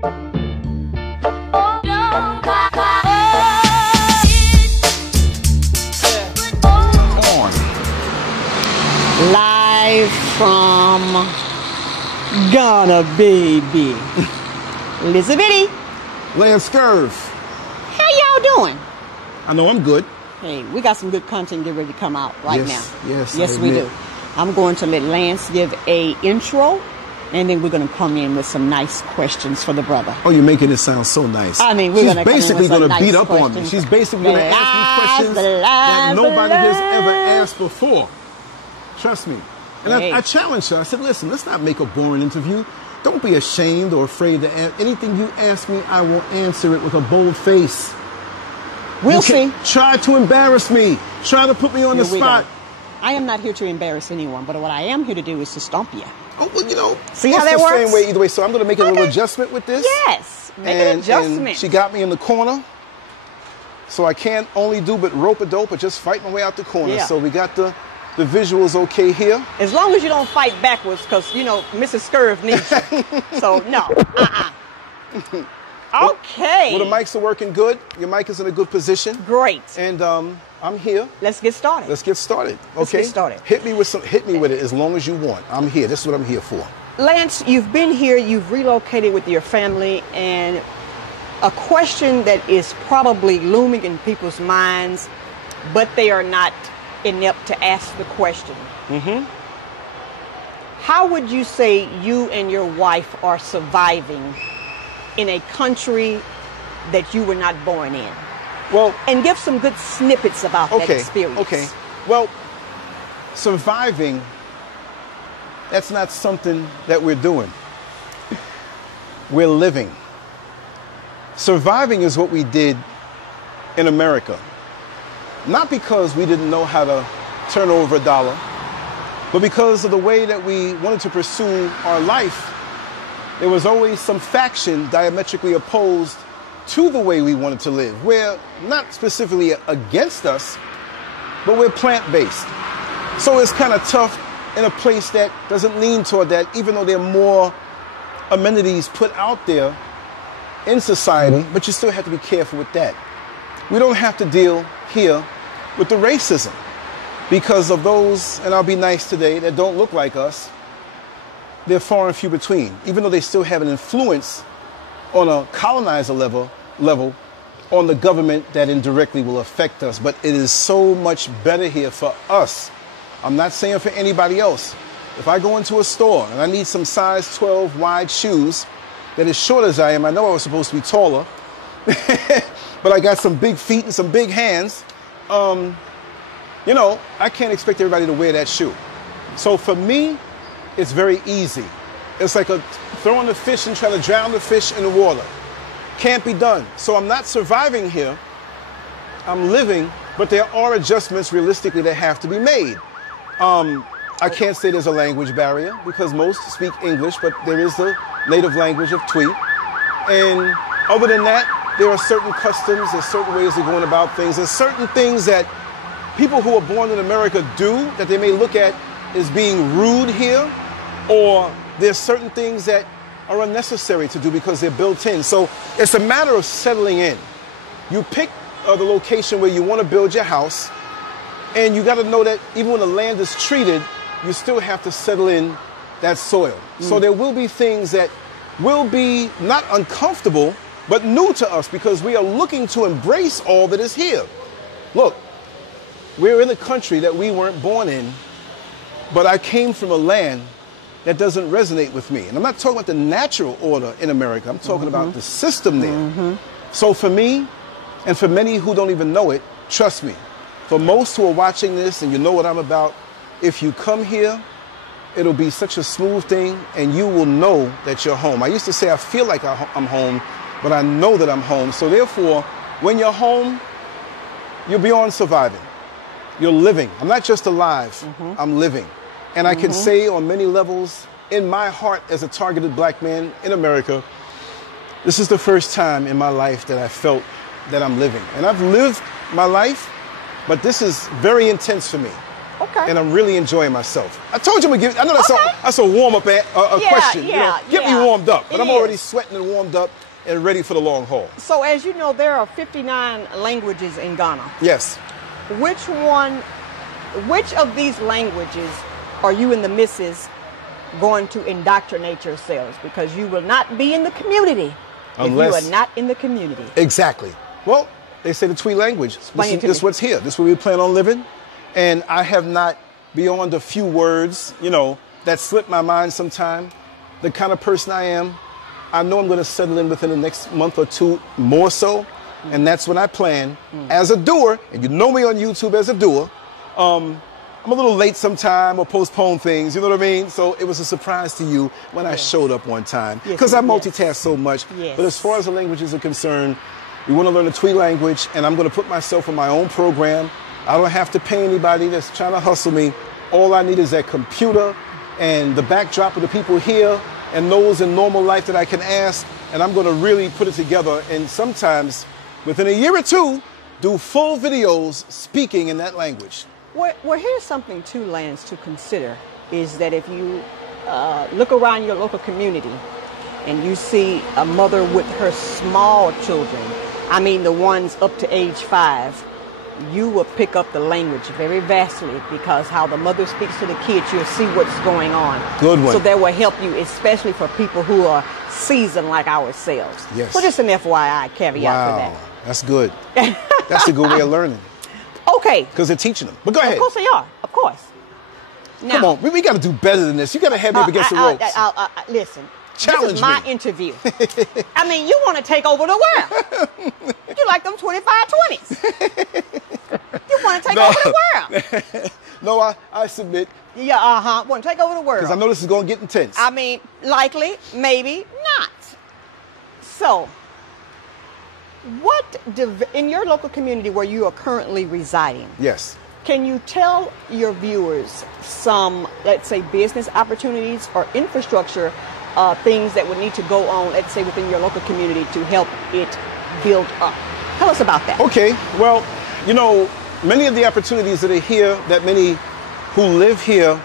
Live from Ghana, baby. Lizzabitty. LanceScurv. How y'all doing? I know I'm good. Hey, we got some good content getting ready to come out right now. Yes, we do. I'm going to let Lance give a intro, and then we're going to come in with some nice questions for the brother. Oh, you're making it sound so nice. I mean, she's basically going to beat up on me. She's basically going to ask me questions that nobody has ever asked before. Trust me. And I challenged her. I said, listen, let's not make a boring interview. Don't be ashamed or afraid to ask. Anything you ask me, I will answer it with a bold face. We'll see. Try to embarrass me. Try to put me on the spot. I am not here to embarrass anyone, but what I am here to do is to stomp you. Oh, well, you know. See how that works? Same way either way. So I'm going to make a little adjustment with this. Yes. Make an adjustment. And she got me in the corner. So I can't only do but rope-a-dope or just fight my way out the corner. Yeah. So we got the visuals okay here. As long as you don't fight backwards, because, you know, Mrs. Scurv needs you. So, no. Okay. Well, the mics are working good. Your mic is in a good position. Great. And I'm here. Let's get started. Let's get started. Okay. Let's get started. Hit me with it as long as you want. I'm here. This is what I'm here for. Lance, you've been here. You've relocated with your family, and a question that is probably looming in people's minds, but they are not inept to ask the question. How would you say you and your wife are surviving in a country that you were not born in? Well, and give some good snippets about that experience. Okay. Well, surviving, that's not something that we're doing. We're living. Surviving is what we did in America. Not because we didn't know how to turn over a dollar, but because of the way that we wanted to pursue our life. There was always some faction diametrically opposed to the way we wanted to live. We're not specifically against us, but we're plant-based. So it's kind of tough in a place that doesn't lean toward that, even though there are more amenities put out there in society, but you still have to be careful with that. We don't have to deal here with the racism because of those, and I'll be nice today, that don't look like us. They're far and few between, even though they still have an influence on a colonizer level on the government that indirectly will affect us. But it is so much better here for us. I'm not saying for anybody else. If I go into a store and I need some size 12 wide shoes that as short as I am, I know I was supposed to be taller, but I got some big feet and some big hands, you know, I can't expect everybody to wear that shoe. So for me, it's very easy. It's like throwing the fish and trying to drown the fish in the water. Can't be done. So I'm not surviving here. I'm living, but there are adjustments realistically that have to be made. I can't say there's a language barrier because most speak English, but there is the native language of Twi. And other than that, there are certain customs, there's certain ways of going about things, and certain things that people who are born in America do that they may look at as being rude here, or there's certain things that are unnecessary to do because they're built in. So it's a matter of settling in. You pick the location where you want to build your house, and you got to know that even when the land is treated, you still have to settle in that soil. So there will be things that will be not uncomfortable, but new to us because we are looking to embrace all that is here. Look, we're in a country that we weren't born in, but I came from a land that doesn't resonate with me. And I'm not talking about the natural order in America. I'm talking about the system there. So for me, and for many who don't even know it, trust me, for most who are watching this and you know what I'm about, if you come here, it'll be such a smooth thing and you will know that you're home. I used to say I feel like I'm home, but I know that I'm home. So therefore, when you're home, you're beyond surviving. You're living. I'm not just alive, I'm living. And I can say on many levels, in my heart as a targeted black man in America, this is the first time in my life that I felt that I'm living. And I've lived my life, but this is very intense for me. Okay. And I'm really enjoying myself. I told you I'm gonna give. I know that's a warm up question. Get me warmed up, but I'm already sweating and warmed up and ready for the long haul. So as you know, there are 59 languages in Ghana. Yes. Which of these languages are you and the missus going to indoctrinate yourselves? Because you will not be in the community if you are not in the community. Exactly. Well, they say the Twi language. This is what's here. This is where we plan on living. And I have not, beyond a few words, that slip my mind sometime. The kind of person I am, I know I'm going to settle in within the next month or two more so. And that's when I plan as a doer, and you know me on YouTube as a doer. I'm a little late sometime or postpone things, you know what I mean? So it was a surprise to you when I showed up one time because I multitask so much. Yes. But as far as the languages are concerned, we want to learn the Twi language, and I'm going to put myself on my own program. I don't have to pay anybody that's trying to hustle me. All I need is that computer and the backdrop of the people here and those in normal life that I can ask, and I'm going to really put it together, and sometimes within a year or two, do full videos speaking in that language. Well, here's something too, Lance, to consider, is that if you look around your local community and you see a mother with her small children, I mean the ones up to age 5, you will pick up the language very vastly, because how the mother speaks to the kids, you'll see what's going on. Good one. So that will help you, especially for people who are seasoned like ourselves. Yes. So just an FYI caveat for that. That's good. That's a good way of learning. Okay. Because they're teaching them. But go ahead. Of course they are. Of course. Now, come on. We got to do better than this. You got to have me up against the ropes. Listen. Challenge this is my me. interview. I mean, you want to take over the world. You like them 25-20s. You want to take over the world. No, I submit. Yeah, want to take over the world. Because I know this is going to get intense. I mean, likely, maybe not. So, in your local community where you are currently residing? Yes. Can you tell your viewers some, let's say, business opportunities or infrastructure things that would need to go on, let's say, within your local community to help it build up? Tell us about that. Okay. Well, many of the opportunities that are here, that many who live here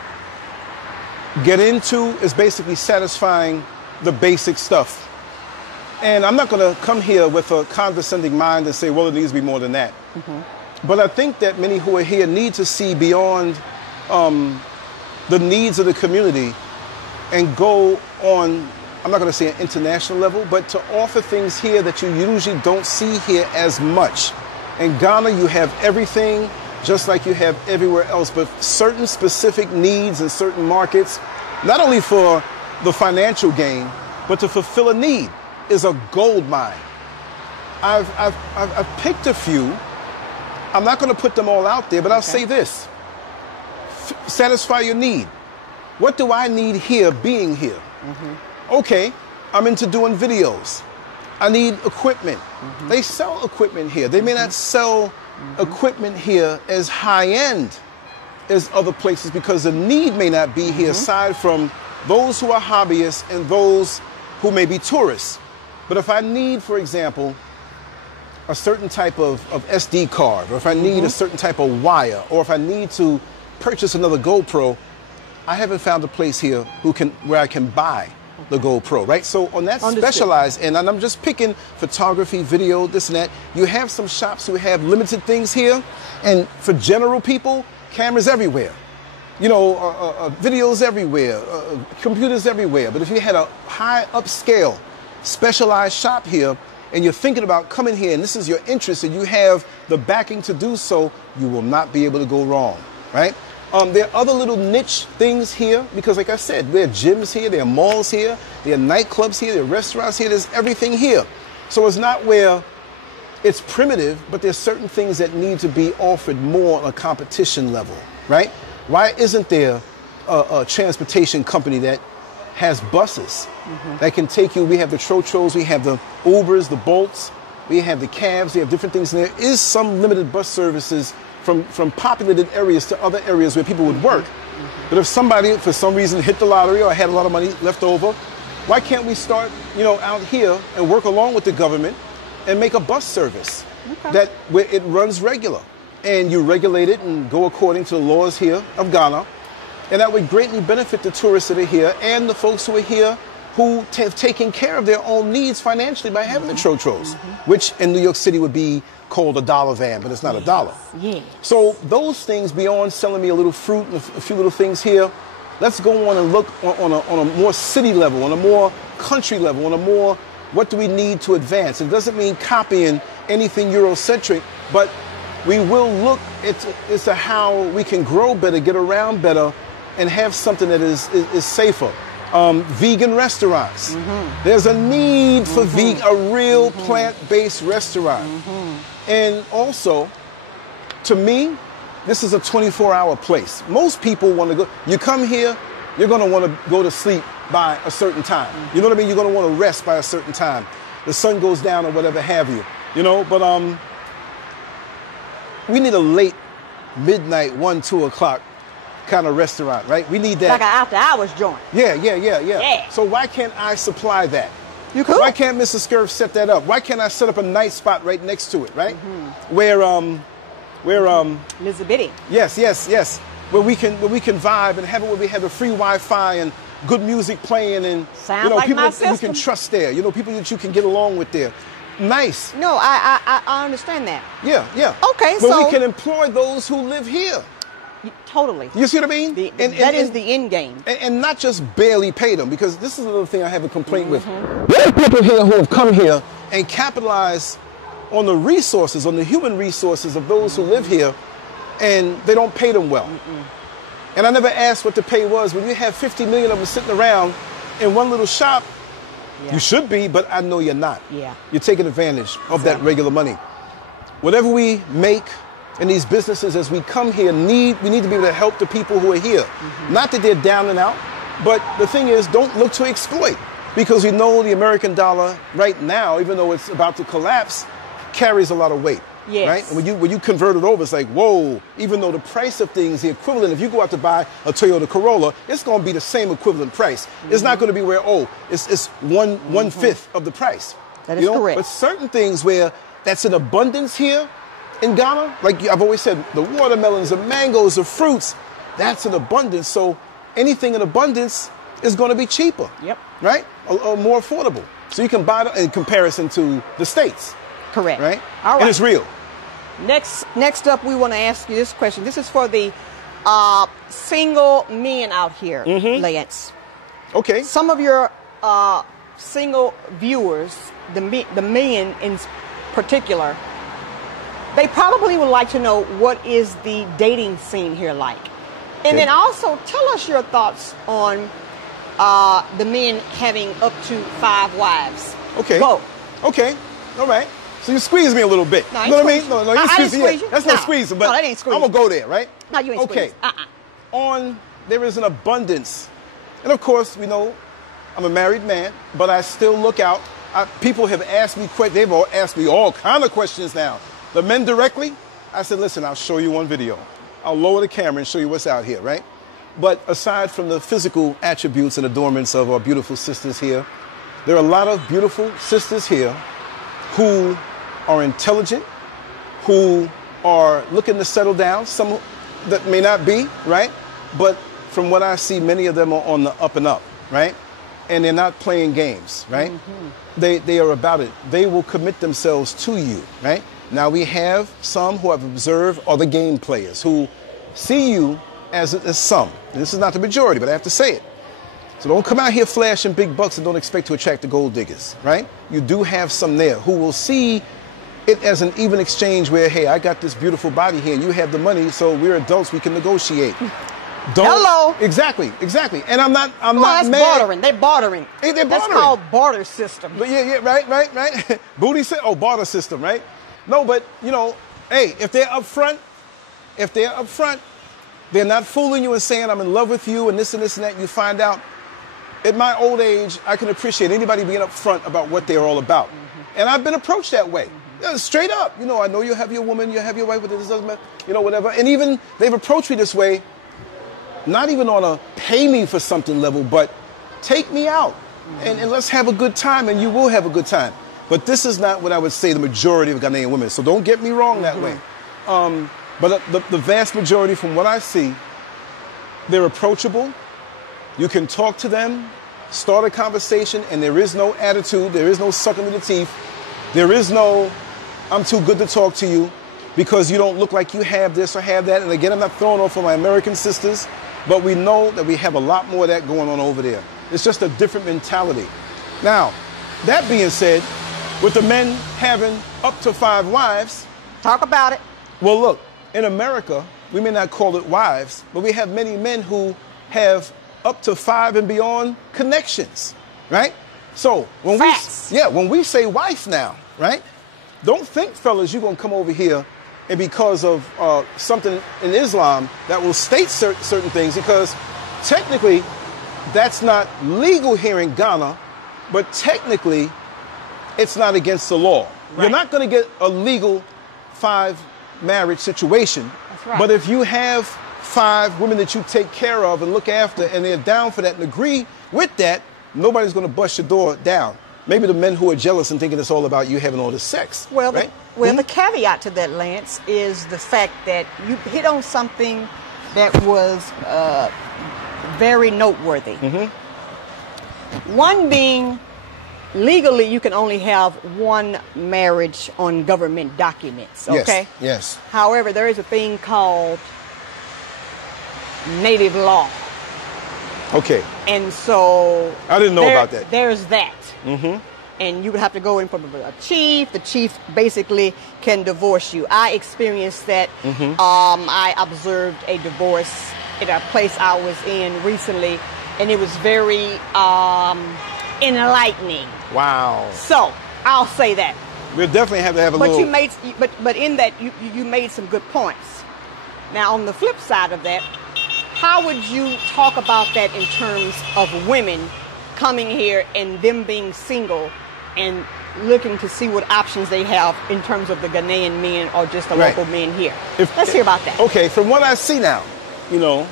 get into, is basically satisfying the basic stuff. And I'm not going to come here with a condescending mind and say, well, it needs to be more than that. Mm-hmm. But I think that many who are here need to see beyond the needs of the community and go on, I'm not going to say an international level, but to offer things here that you usually don't see here as much. In Ghana, you have everything just like you have everywhere else, but certain specific needs in certain markets, not only for the financial gain, but to fulfill a need, is a gold mine. I've picked a few. I'm not going to put them all out there, but I'll say this. Satisfy your need. What do I need here being here? Mm-hmm. Okay, I'm into doing videos. I need equipment. Mm-hmm. They sell equipment here. They may not sell equipment here as high-end as other places because the need may not be here, aside from those who are hobbyists and those who may be tourists. But if I need, for example, a certain type of SD card, or if I need a certain type of wire, or if I need to purchase another GoPro, I haven't found a place here where I can buy the GoPro, right? So on that specialized end, and I'm just picking photography, video, this and that, you have some shops who have limited things here, and for general people, cameras everywhere. Videos everywhere, computers everywhere. But if you had a high upscale, specialized shop here, and you're thinking about coming here, and this is your interest, and you have the backing to do so, you will not be able to go wrong, right? There are other little niche things here, because like I said, there are gyms here, there are malls here, there are nightclubs here, there are restaurants here, there's everything here. So it's not where it's primitive, but there's certain things that need to be offered more on a competition level, right? Why isn't there a transportation company that has buses that can take you? We have the Trotros, we have the Ubers, the Bolts, we have the cabs, we have different things. And there is some limited bus services from populated areas to other areas where people would work. But if somebody, for some reason, hit the lottery or had a lot of money left over, why can't we start, out here and work along with the government and make a bus service where it runs regular? and you regulate it and go according to the laws here of Ghana. And that would greatly benefit the tourists that are here and the folks who are here who have taken care of their own needs financially by having the trotros, which in New York City would be called a dollar van, but it's not a dollar. Yeah. So those things, beyond selling me a little fruit and a few little things here, let's go on and look on a more city level, on a more country level, on a more, what do we need to advance? It doesn't mean copying anything Eurocentric, but we will look as to how we can grow better, get around better, and have something that is safer. Vegan restaurants. There's a need for a real plant-based restaurant. And also, to me, this is a 24-hour place. Most people want to go, you come here, you're going to want to go to sleep by a certain time. You know what I mean? You're going to want to rest by a certain time. The sun goes down or whatever have you. You know, but we need a late midnight, 1, 2 o'clock kind of restaurant, right? We need that. Like an after-hours joint. Yeah. So why can't I supply that? You could. Why can't Mrs. Scurv set that up? Why can't I set up a night spot right next to it, right? Where Lizzabitty. Yes. Where we can vibe and have it where we have a free Wi-Fi and good music playing and Sounds like people my that you system. can trust there. You know, people that you can get along with there. Nice. No, I understand that. Yeah. Okay, but so we can employ those who live here. Totally. You see what I mean? That is the end game. And not just barely pay them, because this is another thing I have a complaint with. There are people here who have come here and capitalized on the resources, on the human resources of those who live here, and they don't pay them well. And I never asked what the pay was. When you have 50 million of them sitting around in one little shop, you should be, but I know you're not. Yeah. You're taking advantage of that regular money. Whatever we make in these businesses as we come here, we need to be able to help the people who are here. Not that they're down and out, but the thing is, don't look to exploit, because we know the American dollar right now, even though it's about to collapse, carries a lot of weight. Yes. Right? And when you convert it over, it's like, whoa, even though the price of things, the equivalent, if you go out to buy a Toyota Corolla, it's going to be the same equivalent price. It's not going to be where, it's one fifth of the price. That is correct. But certain things where that's in abundance here in Ghana, like I've always said, the watermelons, the mangoes, the fruits, that's in abundance. So anything in abundance is going to be cheaper. Yep. Right? Or more affordable. So you can buy it in comparison to the States. Correct. Right? All right. And it's real. Next up, we want to ask you this question. This is for the single men out here, Lance. Okay. Some of your single viewers, the men in particular, they probably would like to know what is the dating scene here like. And then also tell us your thoughts on the men having up to 5 wives. Okay. Go. Okay. All right. So you squeeze me a little bit. No, you know what I mean? No, you squeeze squeeze you. That's not squeezing, but that ain't squeezing. I'm going to go there, right? No, you ain't squeezing. Okay. There is an abundance. And of course, we know I'm a married man, but I still look out. People have asked me, they've all asked me all kind of questions now. The men directly, I said, listen, I'll show you on video. I'll lower the camera and show you what's out here, right? But aside from the physical attributes and adornments of our beautiful sisters here, there are a lot of beautiful sisters here who are intelligent, who are looking to settle down, some that may not be, right? But from what I see, many of them are on the up and up, right? And they're not playing games, right? They are about it. They will commit themselves to you, right? Now we have some who I've observed are the game players who see you as some. And this is not the majority, but I have to say it. So don't come out here flashing big bucks and don't expect to attract the gold diggers, right? You do have some there who will see it as an even exchange where, hey, I got this beautiful body here, you have the money, so we're adults, we can negotiate. Hello. Exactly. And I'm not that's mad. bartering. They're bartering. They're bartering. That's called barter system. But yeah, right. Booty barter system, right? No, but hey, if they're up front, they're not fooling you and saying I'm in love with you and this and that. You find out at my old age, I can appreciate anybody being up front about what they're all about. And I've been approached that way. Straight up. I know you have your woman, you have your wife with this husband, whatever. And even they've approached me this way, not even on a pay me for something level, but take me out and let's have a good time, and you will have a good time. But this is not what I would say the majority of Ghanaian women. So don't get me wrong that way. But the vast majority, from what I see, they're approachable. You can talk to them, start a conversation, and there is no attitude. There is no sucking of the teeth. There is no, I'm too good to talk to you because you don't look like you have this or have that. And again, I'm not throwing off on my American sisters, but we know that we have a lot more of that going on over there. It's just a different mentality. Now, that being said, with the men having up to 5 wives. Talk about it. Well, look, in America, we may not call it wives, but we have many men who have up to 5 and beyond connections, right? So when when we say wife now, right? Don't think, fellas, you're gonna come over here and because of something in Islam that will state certain things, because technically that's not legal here in Ghana, but technically it's not against the law. Right. You're not going to get a legal 5 marriage situation. That's right. But if you have 5 women that you take care of and look after and they're down for that and agree with that, nobody's going to bust your door down. Maybe the men who are jealous and thinking it's all about you having all this sex. Well, right? The caveat to that, Lance, is the fact that you hit on something that was very noteworthy. One being, legally, you can only have 1 marriage on government documents, okay? Yes. However, there is a thing called native law. Okay. And so... I didn't know about that. There's that. And you would have to go in front of a chief. The chief basically can divorce you. I experienced that. I observed a divorce at a place I was in recently, and it was very enlightening. Wow. So I'll say that. We'll definitely have to have a little... But in that, you made some good points. Now, on the flip side of that, how would you talk about that in terms of women coming here and them being single and looking to see what options they have in terms of the Ghanaian men or just the local men here? Let's hear about that. Okay, from what I see now, you know,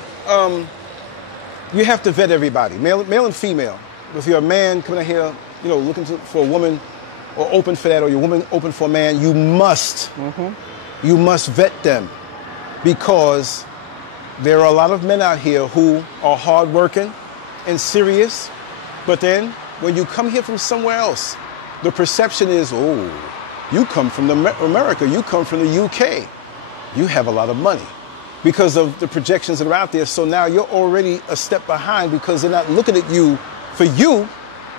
you have to vet everybody, male and female. If you're a man coming out here, you know, looking for a woman or open for that, or your woman open for a man, you must vet them, because there are a lot of men out here who are hardworking and serious, but then when you come here from somewhere else, the perception is, oh, you come from America, you come from the UK, you have a lot of money, because of the projections that are out there. So now you're already a step behind, because they're not looking at you for you,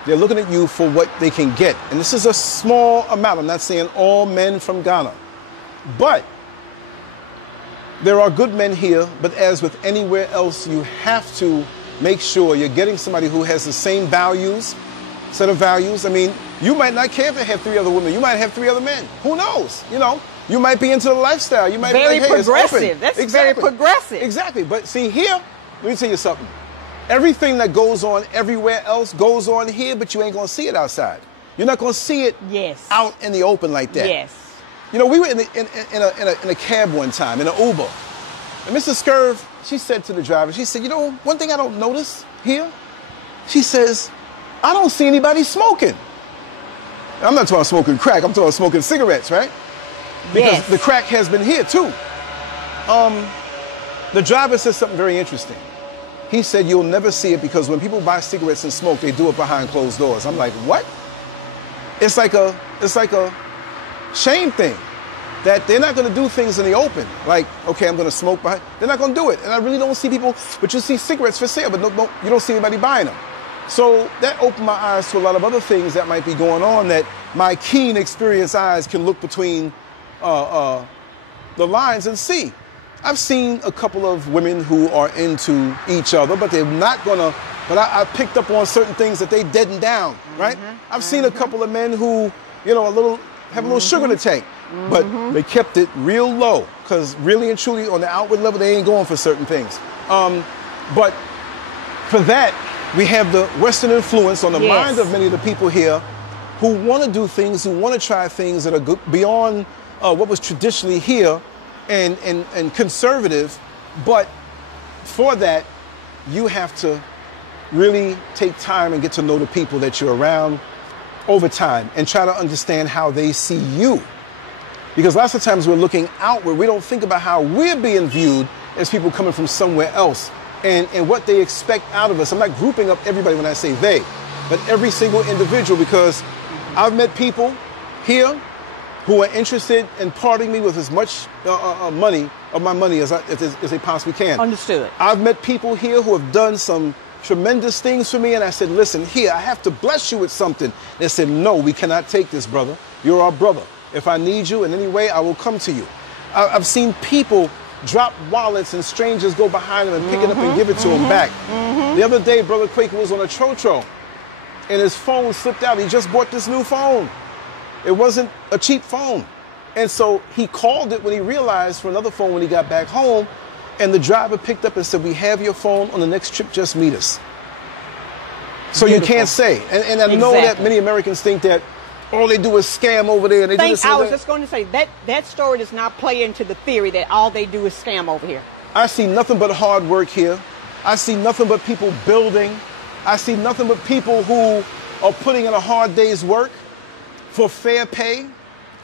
they're looking at you for what they can get. And this is a small amount. I'm not saying all men from Ghana, but there are good men here. But as with anywhere else, you have to make sure you're getting somebody who has the same values, set of values. I mean, you might not care if they have 3 other women. You might have 3 other men. Who knows? You know, you might be into the lifestyle. You might very be like, hey, progressive. It's open. That's exactly. very progressive. Exactly. But see here, let me tell you something. Everything that goes on everywhere else goes on here, but you ain't gonna see it outside. You're not gonna see it out in the open like that. Yes. You know, we were in a cab one time, in an Uber. And Mrs. Scurv, she said to the driver, she said, you know, one thing I don't notice here, she says, I don't see anybody smoking. I'm not talking about smoking crack, I'm talking about smoking cigarettes, right? Because the crack has been here too. The driver said something very interesting. He said, you'll never see it, because when people buy cigarettes and smoke, they do it behind closed doors. I'm like, what? It's like a shame thing, that they're not going to do things in the open. Like, okay, I'm going to smoke behind. They're not going to do it. And I really don't see people, but you see cigarettes for sale, but no, you don't see anybody buying them. So that opened my eyes to a lot of other things that might be going on, that my keen, experienced eyes can look between the lines and see. I've seen a couple of women who are into each other, but they're not gonna, but I picked up on certain things that they deadened down, right? I've seen a couple of men who, you know, have a little sugar in the tank, but they kept it real low, because really and truly on the outward level, they ain't going for certain things. But for that, we have the Western influence on the mind of many of the people here who want to do things, who want to try things that are good, beyond what was traditionally here, and conservative. But for that, you have to really take time and get to know the people that you're around over time, and try to understand how they see you. Because lots of times we're looking outward. We don't think about how we're being viewed as people coming from somewhere else and what they expect out of us. I'm not grouping up everybody when I say they, but every single individual, because I've met people here who are interested in parting me with as much money of my money as they possibly can. Understood. I've met people here who have done some tremendous things for me, and I said, listen, here, I have to bless you with something. They said, no, we cannot take this, brother. You're our brother. If I need you in any way, I will come to you. I've seen people drop wallets and strangers go behind them and pick it up and give it to them back. The other day, Brother Quaker was on a trotro, and his phone slipped out. He just bought this new phone. It wasn't a cheap phone. And so he called it when he realized for another phone when he got back home, and the driver picked up and said, we have your phone. On the next trip, just meet us. So Beautiful. You can't say. And I know that many Americans think that all they do is scam over there. And they do this I was just going to say, that story does not play into the theory that all they do is scam over here. I see nothing but hard work here. I see nothing but people building. I see nothing but people who are putting in a hard day's work for fair pay.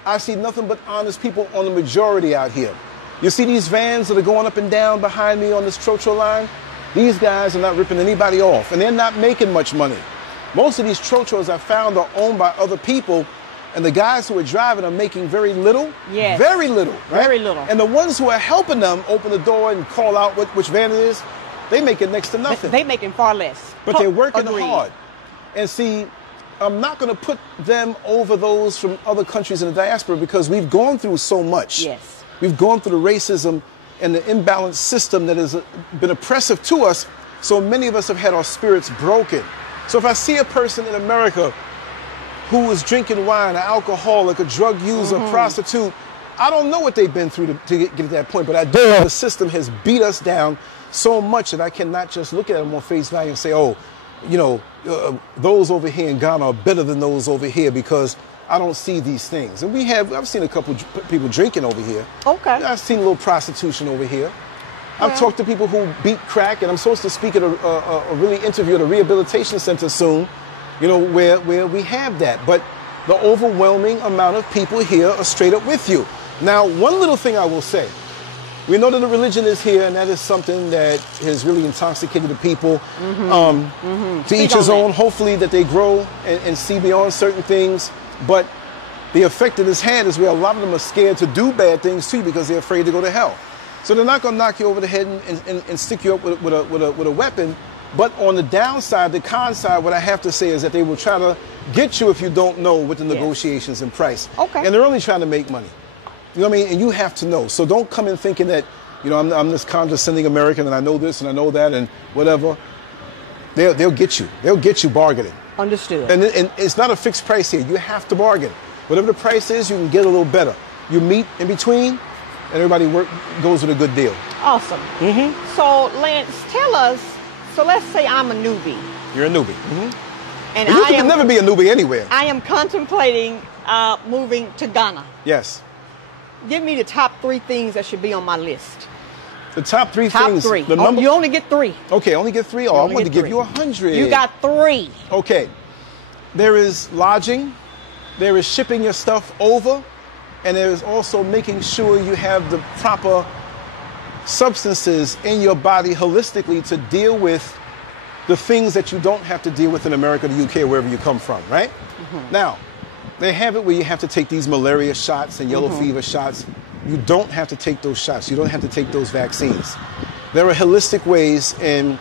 I see nothing but honest people on the majority out here. You see these vans that are going up and down behind me on this trotro line? These guys are not ripping anybody off, and they're not making much money. Most of these trotros I found are owned by other people, and the guys who are driving are making very little. Yes. Very little, right? Very little. And the ones who are helping them open the door and call out which van it is, they make it next to nothing. They making far less. But they're working Agreed. hard. And see, I'm not going to put them over those from other countries in the diaspora because we've gone through so much. Yes. We've gone through the racism and the imbalanced system that has been oppressive to us. So many of us have had our spirits broken. So if I see a person in America who is drinking wine, an alcoholic, a drug user, a prostitute, I don't know what they've been through to get to that point, but I do know the system has beat us down so much that I cannot just look at them on face value and say, oh, you know, those over here in Ghana are better than those over here because I don't see these things. And I've seen a couple people drinking over here. Okay. I've seen a little prostitution over here. I've talked to people who beat crack, and I'm supposed to speak at a really interview at a rehabilitation center soon, you know, where we have that. But the overwhelming amount of people here are straight up with you. Now, one little thing I will say. We know that the religion is here, and that is something that has really intoxicated the people. To each his own. Hopefully that they grow and see beyond certain things. But the effect it has had is where a lot of them are scared to do bad things too because they're afraid to go to hell. So they're not going to knock you over the head and stick you up with a weapon. But on the downside, the con side, what I have to say is that they will try to get you if you don't know what the negotiations and price. Okay. And they're only trying to make money. You know what I mean? And you have to know. So don't come in thinking that, you know, I'm this condescending American and I know this and I know that and whatever. They'll get you. They'll get you bargaining. Understood. And it's not a fixed price here. You have to bargain. Whatever the price is, you can get a little better. You meet in between, and everybody goes with a good deal. Awesome. So, Lance, tell us, so let's say I'm a newbie. You're a newbie. And you can never be a newbie anywhere. I am contemplating moving to Ghana. Yes. Give me the top 3 things that should be on my list. The top 3 Top things. 3. The number, you only get 3. Okay, only get 3? Oh, I wanted to give you 100. You got 3. Okay. There is lodging. There is shipping your stuff over. And there is also making sure you have the proper substances in your body holistically to deal with the things that you don't have to deal with in America, the UK, wherever you come from, right? Now, they have it where you have to take these malaria shots and yellow fever shots. You don't have to take those shots. You don't have to take those vaccines. There are holistic ways, and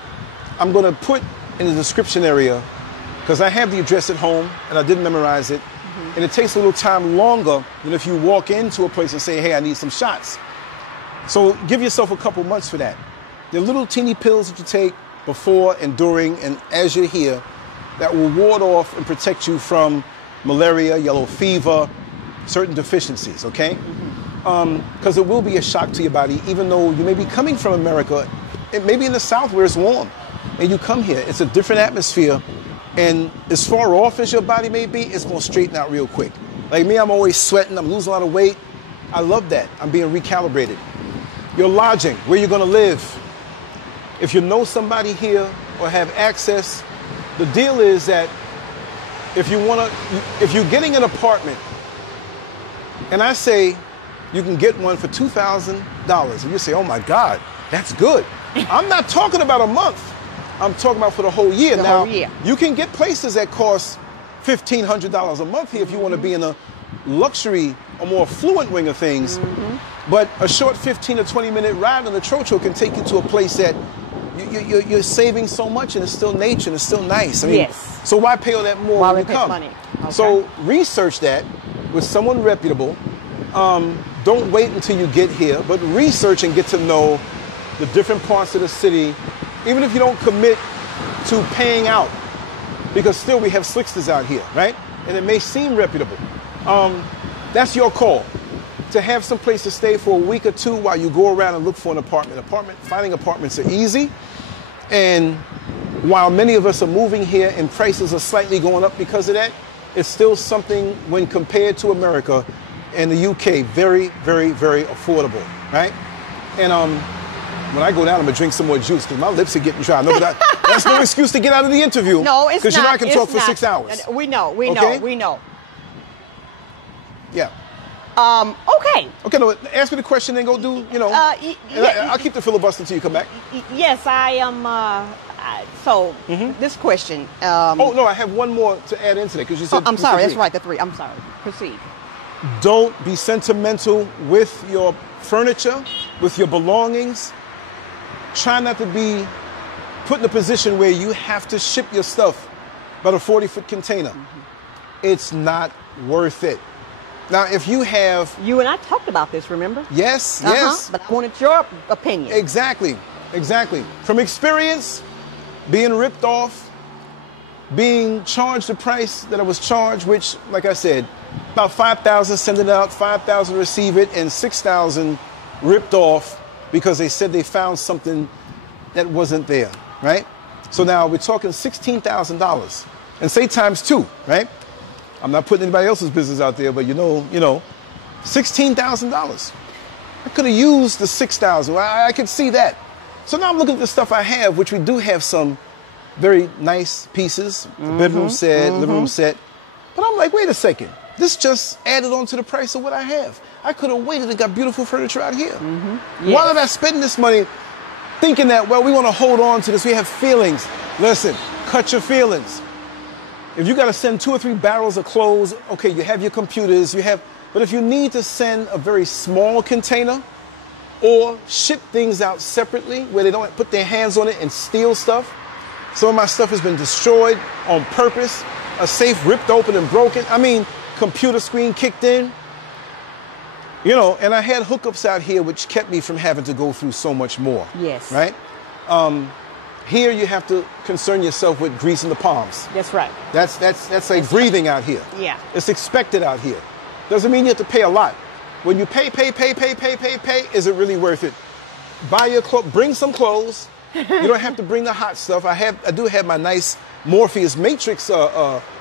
I'm going to put in the description area, because I have the address at home, and I didn't memorize it, and it takes a little time longer than if you walk into a place and say, hey, I need some shots. So give yourself a couple months for that. They're little teeny pills that you take before and during and as you're here that will ward off and protect you from malaria, yellow fever, certain deficiencies, okay? Because it will be a shock to your body, even though you may be coming from America, it may be in the South where it's warm, and you come here. It's a different atmosphere, and as far off as your body may be, it's going to straighten out real quick. Like me, I'm always sweating, I'm losing a lot of weight. I love that. I'm being recalibrated. Your lodging, where you're going to live. If you know somebody here or have access, the deal is that if you're getting an apartment, and I say you can get one for $2,000. And you say, oh my God, that's good. I'm not talking about a month. I'm talking about for the whole year. Whole year. You can get places that cost $1,500 a month here if you want to be in a luxury or more affluent wing of things. But a short 15 or 20-minute ride on the Trocho can take you to a place that you're saving so much, and it's still nature and it's still nice. I mean, yes. So why pay all that more Why when you come? money? Okay. So research that with someone reputable. Don't wait until you get here, but research and get to know the different parts of the city, even if you don't commit to paying out, because still we have slicksters out here, right? And it may seem reputable. That's your call. To have some place to stay for a week or two while you go around and look for an apartment. Finding apartments are easy. And while many of us are moving here and prices are slightly going up because of that, it's still something, when compared to America and the UK, very, very, very affordable, right? And when I go down, I'm gonna drink some more juice because my lips are getting dry. No, but that's no excuse to get out of the interview. No, it's not. Because you know I can talk for not. 6 hours. We know. Yeah. Okay. Okay, no, ask me the question, then go do, you know. I'll keep the filibuster until you come back. Yes, I am. This question. Oh, no, I have one more to add into that because you said. I'm sorry, that's right, the three. I'm sorry. Proceed. Don't be sentimental with your furniture, with your belongings. Try not to be put in a position where you have to ship your stuff by the 40-foot container. It's not worth it. Now, if you have... You and I talked about this, remember? Yes, yes. But I wanted your opinion. Exactly, exactly. From experience, being ripped off, being charged the price that I was charged, which, like I said, about $5,000 send it out, $5,000 receive it, and $6,000 ripped off because they said they found something that wasn't there, right? So now we're talking $16,000, and say times two, right? I'm not putting anybody else's business out there, but you know, $16,000. I could have used the $6,000. I could see that. So now I'm looking at the stuff I have, which we do have some very nice pieces, the bedroom set, living room set. But I'm like, wait a second. This just added on to the price of what I have. I could have waited and got beautiful furniture out here. Yes. Why did I spend this money thinking that, well, we want to hold on to this. We have feelings. Listen, cut your feelings. If you got to send 2 or 3 barrels of clothes, okay, you have your computers, but if you need to send a very small container or ship things out separately where they don't put their hands on it and steal stuff, some of my stuff has been destroyed on purpose, a safe ripped open and broken. I mean, computer screen kicked in, and I had hookups out here which kept me from having to go through so much more. Yes. Right? Here you have to concern yourself with greasing the palms. That's right. That's like breathing out here. Yeah. It's expected out here. Doesn't mean you have to pay a lot. When you pay, is it really worth it? Buy your clothes, bring some clothes. You don't have to bring the hot stuff. I do have my nice Morpheus Matrix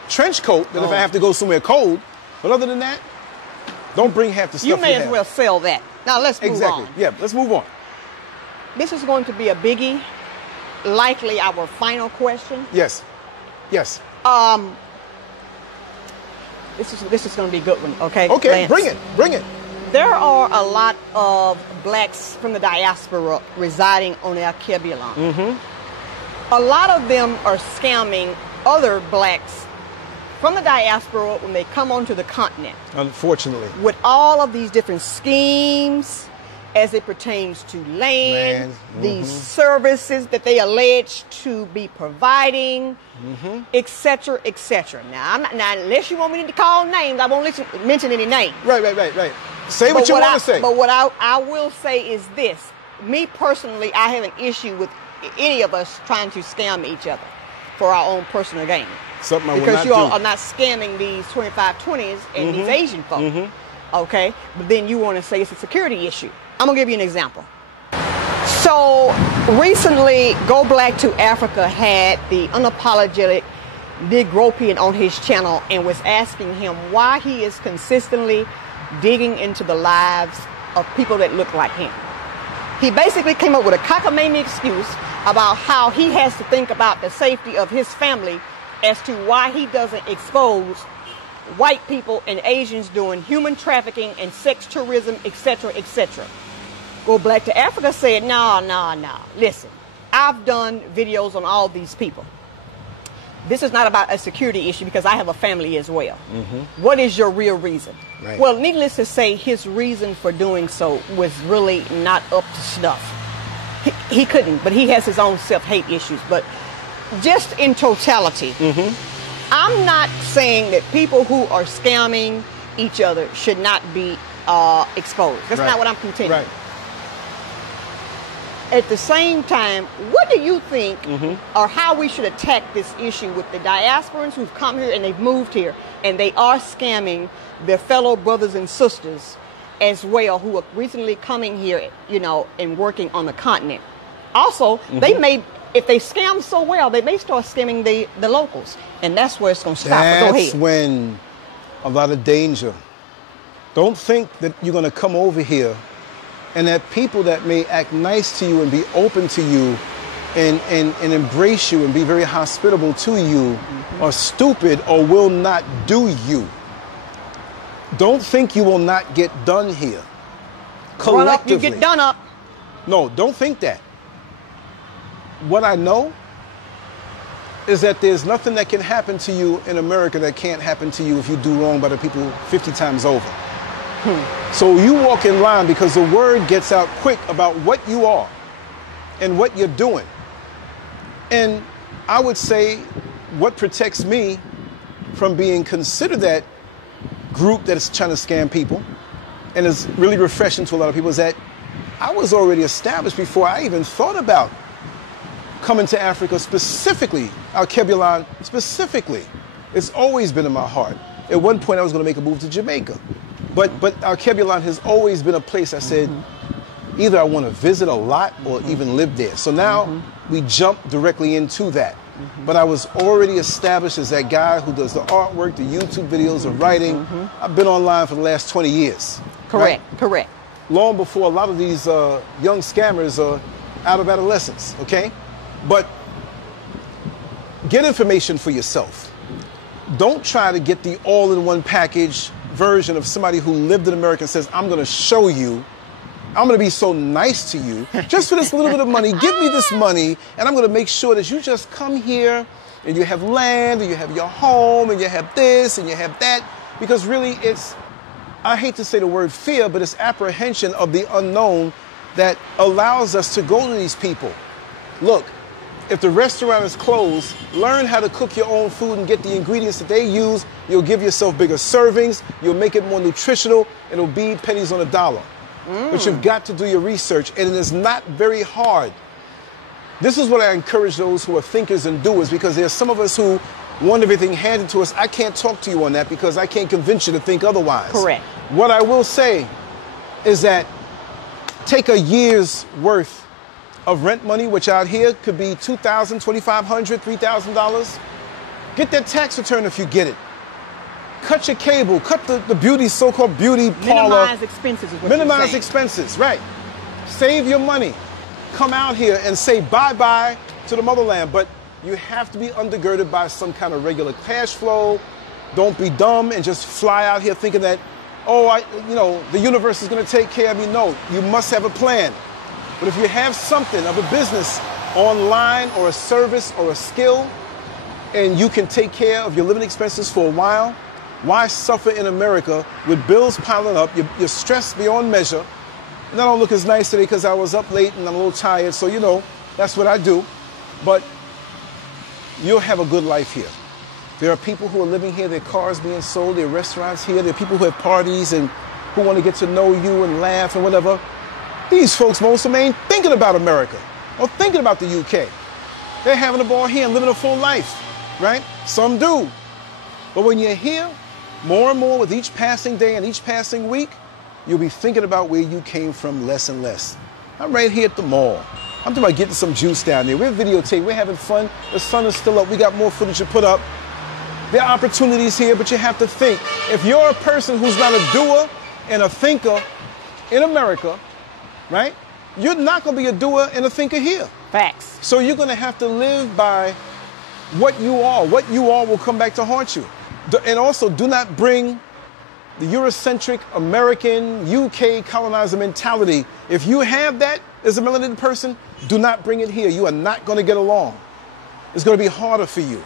trench coat that if I have to go somewhere cold. But other than that, don't bring half the stuff you may as have. well sell that. Now let's move on. Exactly. Yeah, let's move on. This is going to be a biggie. Likely our final question. Yes. Yes. This is going to be a good one. Okay. Okay. Lance? Bring it. There are a lot of blacks from the diaspora residing on El Kebilan. A lot of them are scamming other blacks from the diaspora when they come onto the continent. Unfortunately. With all of these different schemes as it pertains to land, these services that they allege to be providing, etc., etc. Now, unless you want me to call names, I won't mention any names. Right. Say what you want to say. But what I will say is this. Me personally, I have an issue with any of us trying to scam each other for our own personal gain. Something I will not because you all do. are not scamming these 2520s and these Asian folk. Okay? But then you want to say it's a security issue. I'm going to give you an example. So recently, Go Black to Africa had the unapologetic Negropian on his channel and was asking him why he is consistently digging into the lives of people that look like him. He basically came up with a cockamamie excuse about how he has to think about the safety of his family as to why he doesn't expose white people and Asians doing human trafficking and sex tourism, etc., etc. Go Black to Africa said, no. Listen, I've done videos on all these people. This is not about a security issue because I have a family as well. What is your real reason? Right. Well, needless to say, his reason for doing so was really not up to snuff. He couldn't, but he has his own self-hate issues. But just in totality, I'm not saying that people who are scamming each other should not be exposed. That's not what I'm contending. Right. At the same time, what do you think or how we should attack this issue with the diasporans who've come here and they've moved here and they are scamming their fellow brothers and sisters as well who are recently coming here, you know, and working on the continent? Also, they may, if they scam so well, they may start scamming the locals, and that's where it's going to stop. Go ahead. That's when a lot of danger. Don't think that you're going to come over here and that people that may act nice to you and be open to you and embrace you and be very hospitable to you are stupid or will not do you. Don't think you will not get done here. Collectively. Run up, you get done up. No, don't think that. What I know is that there's nothing that can happen to you in America that can't happen to you if you do wrong by the people 50 times over. So you walk in line because the word gets out quick about what you are and what you're doing. And I would say what protects me from being considered that group that is trying to scam people and is really refreshing to a lot of people is that I was already established before I even thought about coming to Africa specifically, Alkebulan specifically. It's always been in my heart. At one point I was going to make a move to Jamaica. But Alkebulan has always been a place I said, either I want to visit a lot or even live there. So now we jump directly into that. But I was already established as that guy who does the artwork, the YouTube videos, the writing. I've been online for the last 20 years. Correct, right? correct. Long before a lot of these young scammers are out of adolescence, okay? But get information for yourself. Don't try to get the all-in-one package version of somebody who lived in America and says, I'm going to show you, I'm going to be so nice to you, just for this little bit of money, give me this money, and I'm going to make sure that you just come here and you have land and you have your home and you have this and you have that, because really it's, I hate to say the word fear, but it's apprehension of the unknown that allows us to go to these people. Look, if the restaurant is closed, learn how to cook your own food and get the ingredients that they use. You'll give yourself bigger servings. You'll make it more nutritional. It'll be pennies on a dollar. But you've got to do your research, and it is not very hard. This is what I encourage those who are thinkers and doers, because there's some of us who want everything handed to us. I can't talk to you on that because I can't convince you to think otherwise. Correct. What I will say is that take a year's worth of rent money, which out here could be $2,000, $2,500, $3,000. Get that tax return if you get it. Cut your cable, cut the beauty, so-called beauty parlor. Minimize expenses is what Minimize expenses, right. Save your money. Come out here and say bye-bye to the motherland, but you have to be undergirded by some kind of regular cash flow. Don't be dumb and just fly out here thinking that, oh, the universe is going to take care of me. No, you must have a plan. But if you have something of a business online or a service or a skill, and you can take care of your living expenses for a while, why suffer in America with bills piling up? You're stressed beyond measure. And I don't look as nice today because I was up late and I'm a little tired, so that's what I do. But you'll have a good life here. There are people who are living here, their cars being sold, there are restaurants here, there are people who have parties and who want to get to know you and laugh and whatever. These folks, most of them, ain't thinking about America or thinking about the UK. They're having a ball here and living a full life, right? Some do. But when you're here, more and more with each passing day and each passing week, you'll be thinking about where you came from less and less. I'm right here at the mall. I'm talking about getting some juice down there. We're videotaping, we're having fun. The sun is still up. We got more footage to put up. There are opportunities here, but you have to think. If you're a person who's not a doer and a thinker in America, right? You're not going to be a doer and a thinker here. Facts. So you're going to have to live by what you are. What you are will come back to haunt you. And also, do not bring the Eurocentric American, UK colonizer mentality. If you have that as a melanated person, do not bring it here. You are not going to get along. It's going to be harder for you.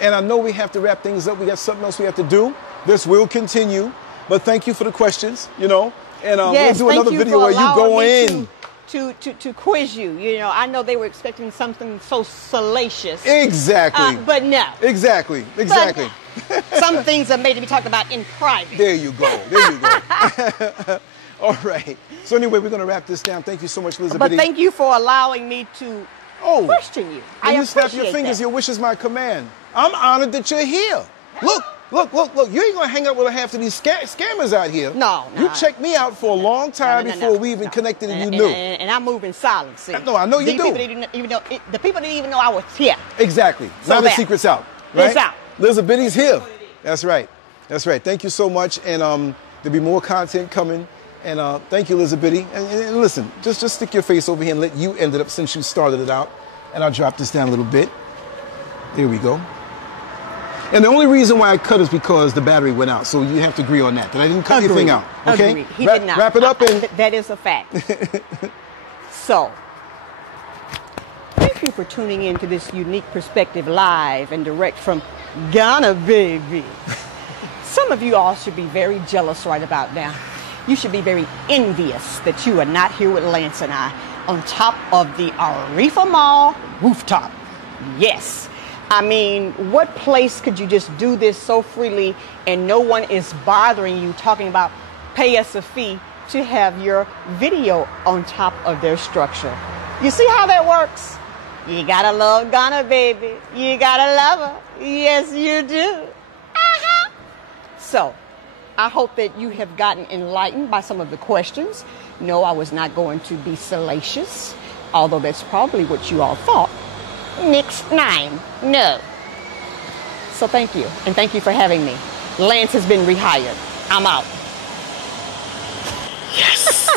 And I know we have to wrap things up. We got something else we have to do. This will continue. But thank you for the questions, you know. And yes, we'll do another video where you go in. To quiz you. You know, I know they were expecting something so salacious. Exactly. But no. Exactly. But some things are made to be talked about in private. There you go. There you go. All right. So anyway, we're going to wrap this down. Thank you so much, Lizzabitty. But thank you for allowing me to question you. I you snap your fingers, your wish is my command. I'm honored that you're here. Look. You ain't going to hang out with half of these scammers out here. No. You checked me out for a long time before we even connected and you knew. And I move in silence. See? No, I know you do. The people didn't even know I was here. Exactly. So now the secret's out. Right? It's out. Lizzabitty's here. That's right. That's right. Thank you so much. And there'll be more content coming. And thank you, Lizzabitty. And listen, just stick your face over here and let you end it up since you started it out. And I'll drop this down a little bit. There we go. And the only reason why I cut is because the battery went out. So you have to agree on that. That I didn't cut anything out. Okay? Agreed. He did not. Wrap it up. And that is a fact. So, thank you for tuning in to this unique perspective live and direct from Ghana, baby. Some of you all should be very jealous right about now. You should be very envious that you are not here with Lance and I on top of the Arifa Mall rooftop. Yes. I mean, what place could you just do this so freely and no one is bothering you talking about pay us a fee to have your video on top of their structure? You see how that works? You gotta love Ghana, baby. You gotta love her. Yes, you do. So, I hope that you have gotten enlightened by some of the questions. No, I was not going to be salacious, although that's probably what you all thought. Next time, no. So thank you, and thank you for having me. Lance has been rehired. I'm out. Yes.